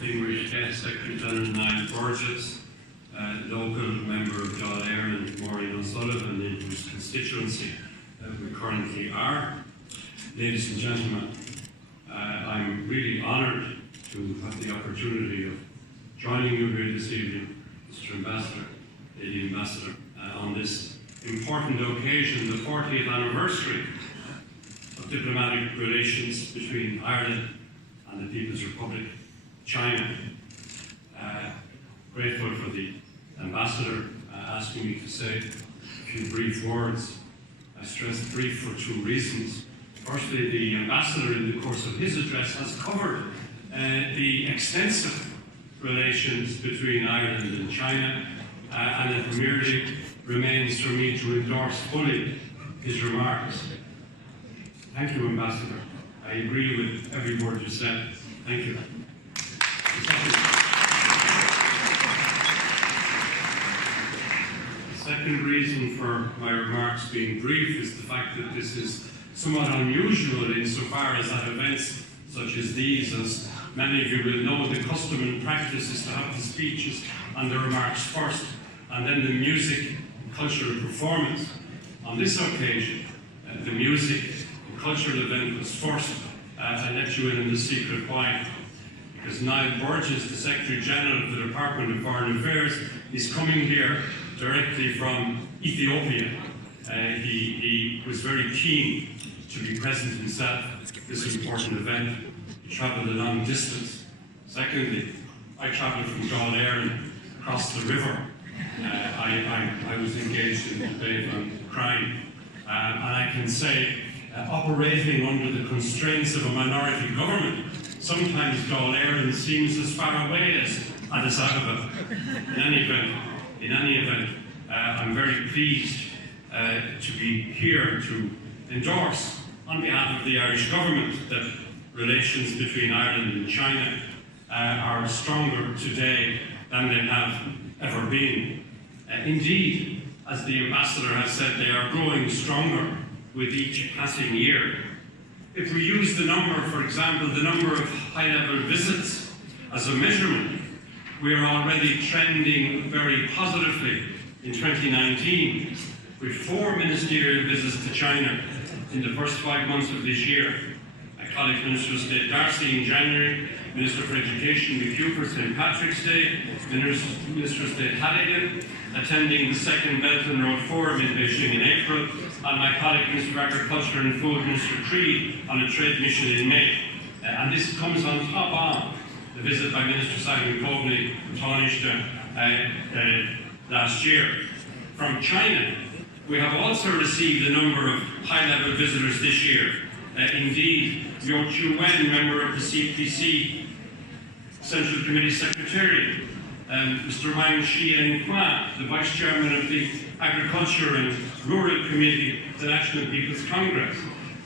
distinguished guest, Secretary General Niall Burgess, local member of Dáil Éireann, Maureen O'Sullivan, in whose constituency we currently are. Ladies and gentlemen, I'm really honoured to have the opportunity of joining you here this evening, Mr. Ambassador, Lady Ambassador, on this important occasion, the 40th anniversary of diplomatic relations between Ireland and the People's Republic of China. Grateful for the Ambassador asking me to say a few brief words. I stress brief for two reasons. Firstly, the Ambassador, in the course of his address, has covered the extensive relations between Ireland and China, and it merely remains for me to endorse fully his remarks. Thank you, Ambassador. I agree with every word you said. Thank you. The second reason for my remarks being brief is the fact that this is somewhat unusual insofar as at events such as these, as many of you will know, the custom and practice is to have the speeches and the remarks first, and then the music and cultural performance. On this occasion, the music and cultural event was first. I let you in the secret why. Because Niall Burgess, the Secretary General of the Department of Foreign Affairs, is coming here directly from Ethiopia. He was very keen to be present himself at this important event. He travelled a long distance. Secondly, I travelled from Dáil Éireann across the river. I was engaged in a debate on crime. And I can say, operating under the constraints of a minority government, sometimes Dáil Éireann seems as far away as Addis Ababa. In any event, I'm very pleased to be here to endorse, on behalf of the Irish government, that relations between Ireland and China are stronger today than they have ever been. Indeed, as the Ambassador has said, they are growing stronger with each passing year. If we use the number, for example, the number of high-level visits as a measurement, we are already trending very positively in 2019, with 4 ministerial visits to China in the first 5 months of this year. My colleague Minister of State Darcy in January, Minister for Education McHugh for St. Patrick's Day, Minister of State Flanagan attending the second Belt and Road Forum in Beijing in April, and my colleague Minister of Agriculture and Food, Minister Creed, on a trade mission in May. And this comes on top of the visit by Minister Simon Coveney to Taoiseach last year. From China, we have also received a number of high-level visitors this year. Indeed, Liu Wen, member of the CPC Central Committee Secretariat, Mr. Wang Xiangdong, the Vice Chairman of the Agriculture and Rural Committee of the National People's Congress,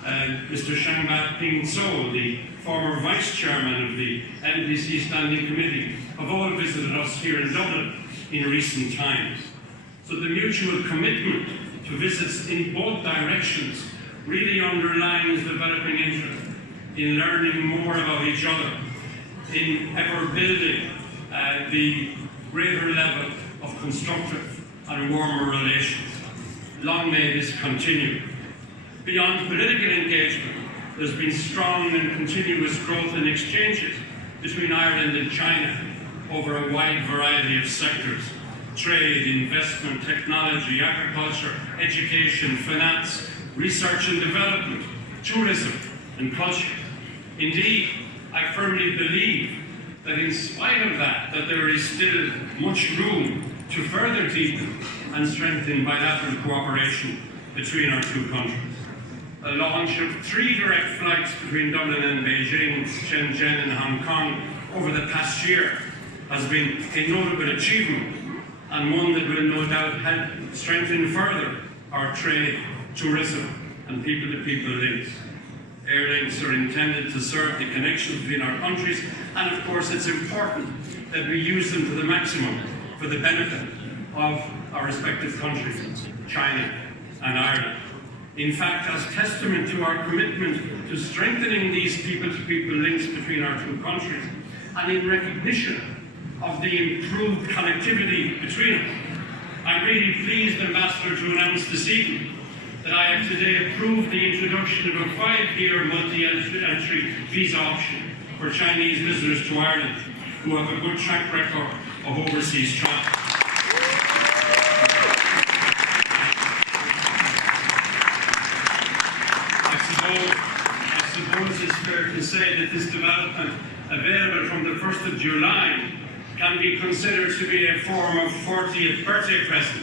Mr. Xiangdong So, the former Vice Chairman of the NPC Standing Committee, have all visited us here in Dublin in recent times. So the mutual commitment to visits in both directions really underlines developing interest in learning more about each other, in ever building the greater level of constructive and warmer relations. Long may this continue. Beyond political engagement, there's been strong and continuous growth in exchanges between Ireland and China over a wide variety of sectors: trade, investment, technology, agriculture, education, finance, research and development, tourism and culture. Indeed, I firmly believe that in spite of that, there is still much room to further deepen and strengthen bilateral cooperation between our two countries. The launch of 3 direct flights between Dublin and Beijing, Shenzhen and Hong Kong over the past year has been a notable achievement, and one that will no doubt help strengthen further our trade, tourism and people-to-people links. Air links are intended to serve the connection between our countries, and of course it's important that we use them to the maximum for the benefit of our respective countries, China and Ireland. In fact, as testament to our commitment to strengthening these people-to-people links between our two countries, and in recognition of the improved connectivity between us, I'm really pleased, Ambassador, to announce this evening that I have today approved the introduction of a 5-year multi-entry visa option for Chinese visitors to Ireland who have a good track record of overseas travel. I suppose it's fair to say that this development, available from the 1st of July, can be considered to be a form of 40th birthday present,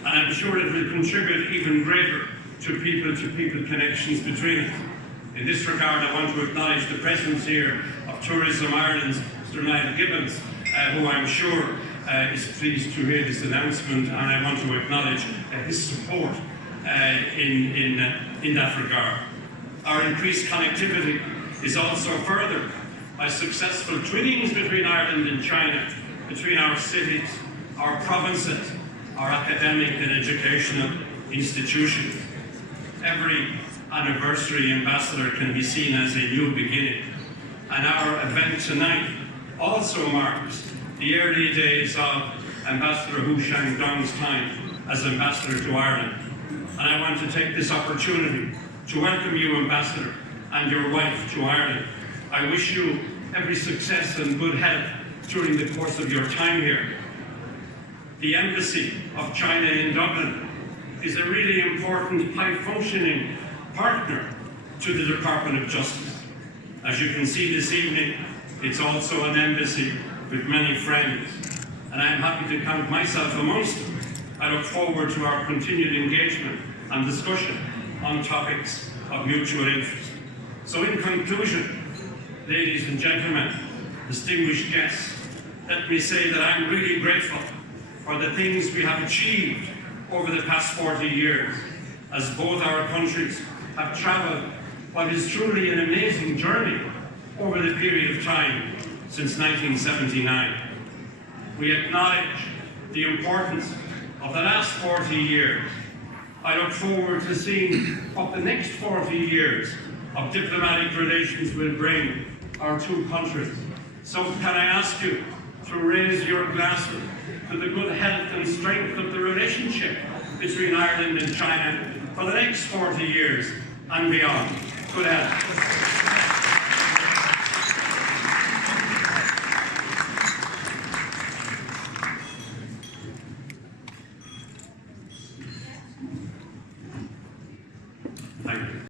and I'm sure it will contribute even greater to people-to-people connections between us. In this regard, I want to acknowledge the presence here of Tourism Ireland's Mr. Niall Burgess, who I'm sure is pleased to hear this announcement, and I want to acknowledge his support in that regard. Our increased connectivity is also furthered by successful twinnings between Ireland and China, between our cities, our provinces, our academic and educational institutions. Every anniversary, Ambassador, can be seen as a new beginning, and our event tonight also marks the early days of Ambassador Xiangdong's time as Ambassador to Ireland. And I want to take this opportunity to welcome you, Ambassador, and your wife to Ireland. I wish you every success and good health during the course of your time here. The Embassy of China in Dublin is a really important, high-functioning partner to the Department of Justice. As you can see this evening, it's also an embassy with many friends, and I'm happy to count myself amongst them. I look forward to our continued engagement and discussion on topics of mutual interest. So in conclusion, ladies and gentlemen, distinguished guests, let me say that I'm really grateful for the things we have achieved over the past 40 years, as both our countries have travelled what is truly an amazing journey over the period of time since 1979. We acknowledge the importance of the last 40 years. I look forward to seeing what the next 40 years of diplomatic relations will bring our two countries. So can I ask you to raise your glasses to the good health and strength of the relationship between Ireland and China for the next 40 years and beyond. Good health.